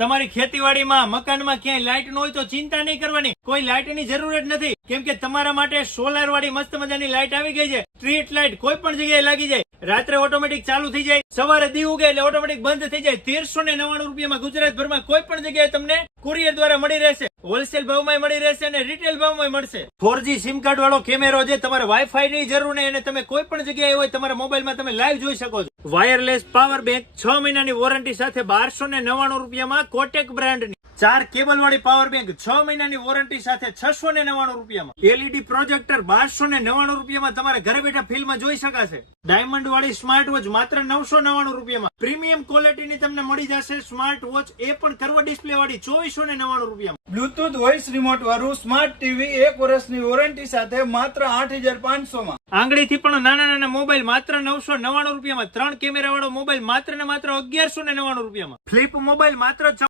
તમારી ખેતીવાડીમાં મકાનમાં ક્યાંય લાઇટ ન હોય તો ચિંતા નહીં કરવાની, કોઈ લાઇટની જરૂર જ નથી, કેમ કે તમારા માટે સોલાર વાળી મસ્ત મજાની લાઇટ આવી ગઈ છે. સ્ટ્રીટ લાઇટ કોઈ પણ જગ્યાએ લાગી જાય, રાત્રે ઓટોમેટિક ચાલુ થઈ જાય, સવારે દી ઉગે એટલે ઓટોમેટિક બંધ થઈ જાય. 1399 રૂપિયામાં ગુજરાતભરમાં કોઈ પણ જગ્યાએ તમને કુરિયર દ્વારા મળી રહેશે. હોલસેલ ભાવમાં મળી રહેશે અને રિટેલ ભાવમાં મળશે. 4G સિમ કાર્ડ વાળો કેમેરો છે, તમારે વાઈફાઈ ની જરૂર નહીં અને તમે કોઈ પણ જગ્યાએ હોય તમારા મોબાઈલમાં તમે લાઈવ જોઈ શકો છો. વાયરલેસ પાવર બેંક 6 મહિનાની વોરંટી સાથે 1299 રૂપિયામાં કોટેક બ્રાન્ડની. 4 કેબલ વાળી પાવર બેંક 6 મહિનાની વોરંટી સાથે 699 રૂપિયામાં. LED પ્રોજેક્ટર 1299 રૂપિયામાં તમારે ઘરે બેઠા ફિલ્મ જોઈ શકાશે. ડાયમંડ વાળી સ્માર્ટ વોચ માત્ર 999 રૂપિયામાં. પ્રીમિયમ ક્વોલિટીની તમને મળી જશે સ્માર્ટ વોચ, એ પણ કર્વ ડિસ્પ્લે વાળી 2499 રૂપિયામાં. બ્લુટૂથ વોઇસ રિમોટ વાળું સ્માર્ટ ટીવી 1 વર્ષની વોરંટી સાથે માત્ર 8500 માં. આંગળીથી પણ નાના નાના મોબાઈલ માત્ર 999 રૂપિયામાં. 3 કેમેરા વાળો મોબાઈલ માત્ર ને માત્ર 1199 રૂપિયામાં. ફ્લિપ મોબાઈલ માત્ર